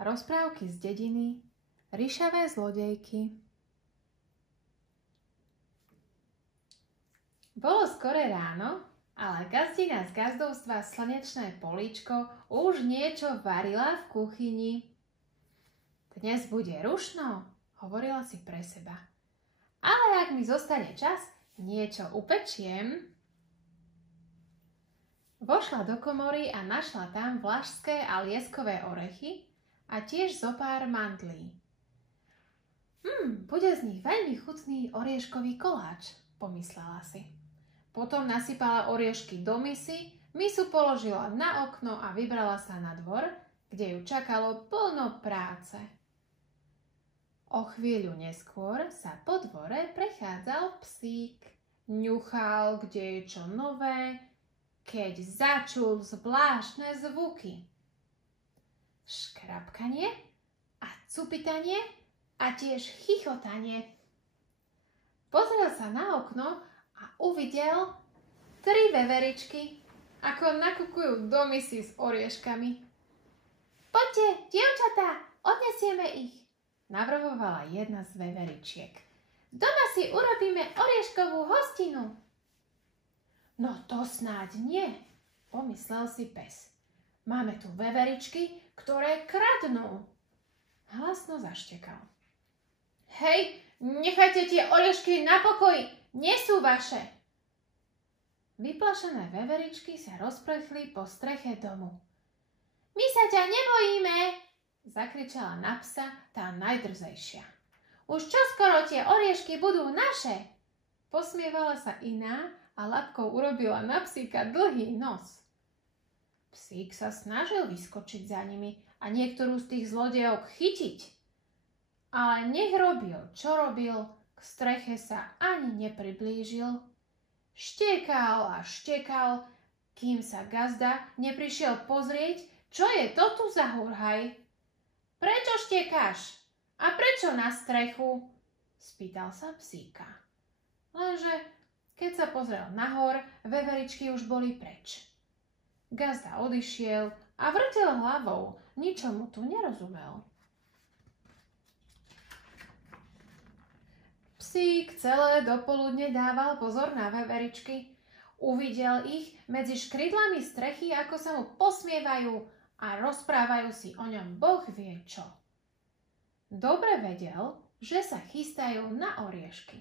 rozprávky z dediny, ryšavé zlodejky. Bolo skore ráno, ale gazdina z gazdovstva Slnečné políčko už niečo varila v kuchyni. Dnes bude rušno, hovorila si pre seba. Ale ak mi zostane čas, niečo upečiem. Vošla do komory a našla tam vlašské a lieskové orechy a tiež zopár mandlí. Bude z nich veľmi chutný orieškový koláč, pomyslela si. Potom nasypala oriešky do misy, misu položila na okno a vybrala sa na dvor, kde ju čakalo plno práce. O chvíľu neskôr sa po dvore prechádzal psík. Ňuchal, kde je čo nové, keď začul zvláštne zvuky. Škrapkanie a cupitanie a tiež chichotanie. Pozrel sa na okno a uvidel 3 veveričky, ako nakukujú do misy s orieškami. Poďte, dievčatá, odnesieme ich, navrhovala jedna z veveričiek. Doma si urobíme orieškovú hostinu. No to snáď nie, pomyslel si pes. Máme tu veveričky, ktoré kradnú. Hlasno zaštekal. Hej, nechajte tie oriešky na pokoji, nie sú vaše. Vyplašené veveričky sa rozprchli po streche domu. My sa ťa nebojíme, zakričala na psa tá najdrzejšia. Už čoskoro tie oriešky budú naše. Posmievala sa iná a labkou urobila na psíka dlhý nos. Psík sa snažil vyskočiť za nimi a niektorú z tých zlodejok chytiť. Ale nech robil, čo robil, k streche sa ani nepriblížil. Štekal a štekal, kým sa gazda neprišiel pozrieť, čo je to tu za hurhaj. Prečo štekáš? A prečo na strechu? Spýtal sa psíka. Lenže keď sa pozrel nahor, veveričky už boli preč. Gazda odišiel a vrtel hlavou, ničomu tu nerozumel. Psík celé dopoludne dával pozor na veveričky. Uvidel ich medzi škrydlami strechy, ako sa mu posmievajú a rozprávajú si o ňom Boh vie čo. Dobre vedel, že sa chystajú na oriešky,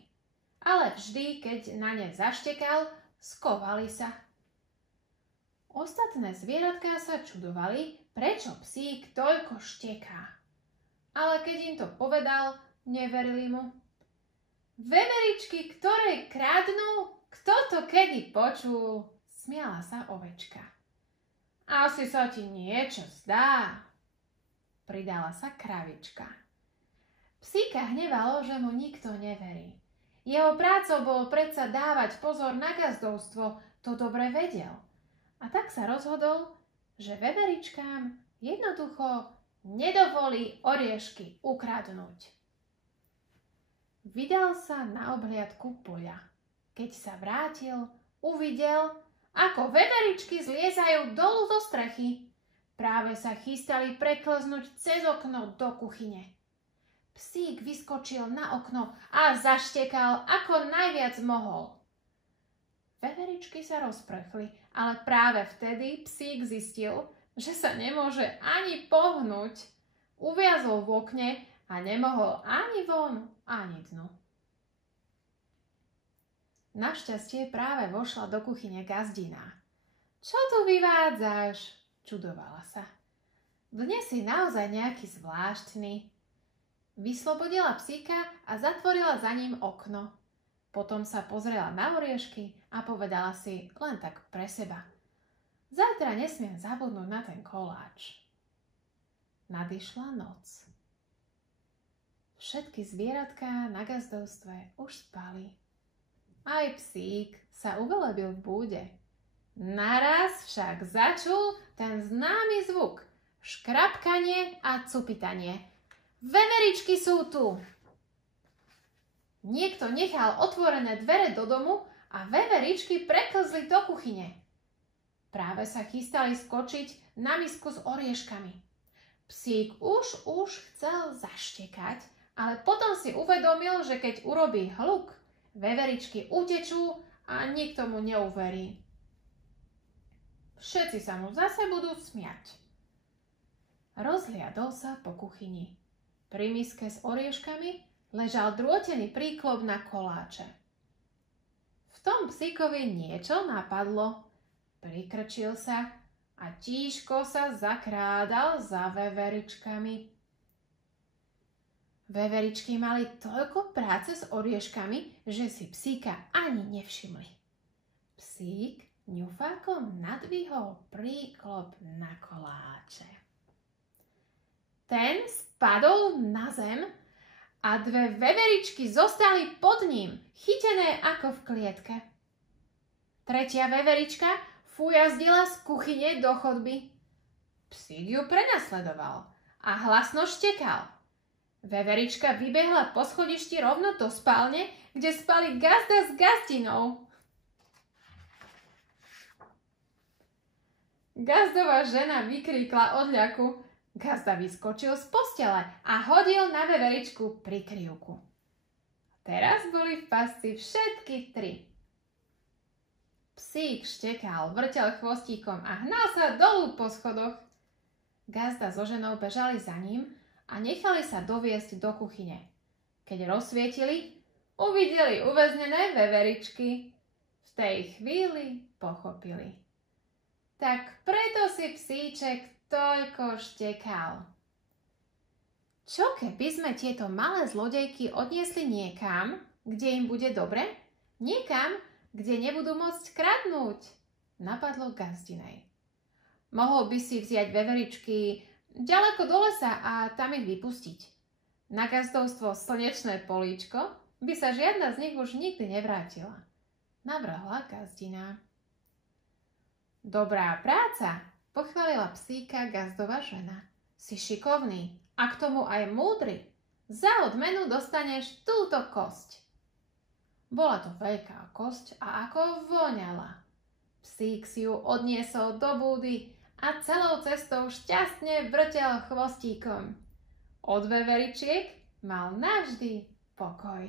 ale vždy, keď na ne zaštekal, skovali sa. Ostatné zvieratká sa čudovali, prečo psík toľko šteká. Ale keď im to povedal, neverili mu. Veveričky, ktoré kradnú, kto to kedy počul, smiala sa ovečka. Asi sa ti niečo zdá, pridala sa kravička. Psíka hnevalo, že mu nikto neverí. Jeho prácou bolo predsa dávať pozor na gazdovstvo, to dobre vedel. A tak sa rozhodol, že veveričkám jednoducho nedovolí oriešky ukradnúť. Vydal sa na obhliadku poľa. Keď sa vrátil, uvidel, ako veveričky zliezajú dolu zo strechy. Práve sa chystali preklznúť cez okno do kuchyne. Psík vyskočil na okno a zaštekal, ako najviac mohol. Veveričky sa rozprchli, ale práve vtedy psík zistil, že sa nemôže ani pohnúť. Uviazol v okne a nemohol ani von, ani dnu. Našťastie práve vošla do kuchyne gazdina. Čo tu vyvádzaš? Čudovala sa. Dnes si naozaj nejaký zvláštny. Vyslobodila psíka a zatvorila za ním okno. Potom sa pozrela na oriešky a povedala si len tak pre seba. Zajtra nesmiem zabudnúť na ten koláč. Nadišla noc. Všetky zvieratká na gazdovstve už spali. Aj psík sa uvelebil v búde. Naraz však začul ten známy zvuk. Škrapkanie a cupitanie. Veveričky sú tu! Niekto nechal otvorené dvere do domu a veveričky preklzli do kuchyne. Práve sa chystali skočiť na misku s orieškami. Psík už chcel zaštekať, ale potom si uvedomil, že keď urobí hluk, veveričky utečú a nikto mu neuverí. Všetci sa mu zase budú smiať. Rozhliadol sa po kuchyni. Pri miske s orieškami ležal drôtený príklop na koláče. V tom psíkovi niečo napadlo. Prikrčil sa a tížko sa zakrádal za veveričkami. Veveričky mali toľko práce s orieškami, že si psíka ani nevšimli. Psík ňufákom nadvihol príklop na koláče. Ten spadol na zem a dve veveričky zostali pod ním, chytené ako v klietke. Tretia veverička fujazdila z kuchyne do chodby. Psík ju prenasledoval a hlasno štekal. Veverička vybehla po schodišti rovno do spálne, kde spali gazda s gazdinou. Gazdová žena vykríkla od ľaku. Gazda vyskočil z postele a hodil na veveričku prikryvku. Teraz boli v pasci všetky tri. Psík štekal, vrtel chvostíkom a hnal sa dolu po schodoch. Gazda so ženou bežali za ním a nechali sa doviesť do kuchyne. Keď rozsvietili, uvideli uväznené veveričky. V tej chvíli pochopili. Tak preto si psíček toľko štekal. Čo keby sme tieto malé zlodejky odniesli niekam, kde im bude dobre? Niekam, kde nebudú môcť kradnúť, napadlo gazdinej. Mohol by si vziať veveričky ďaleko do lesa a tam ich vypustiť. Na gazdovstvo Slnečné políčko by sa žiadna z nich už nikdy nevrátila, navrhla gazdina. Dobrá práca, pochválila psíka gazdová žena. Si šikovný a k tomu aj múdry. Za odmenu dostaneš túto kosť. Bola to veľká kosť a ako voňala. Psík si ju odniesol do búdy a celou cestou šťastne vrtel chvostíkom. Od veveričiek mal navždy pokoj.